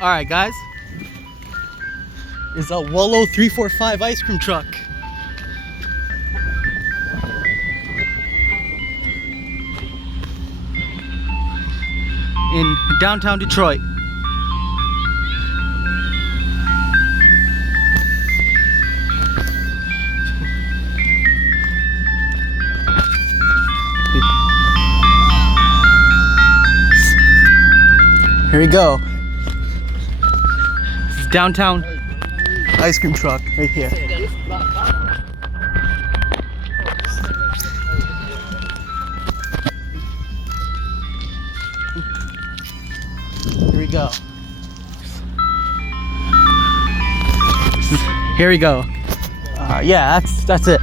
All right, guys. Is a Wolo 345 ice cream truck. In downtown Detroit. Here we go. Downtown ice cream truck right here. Here we go. Here we go. Yeah, that's it.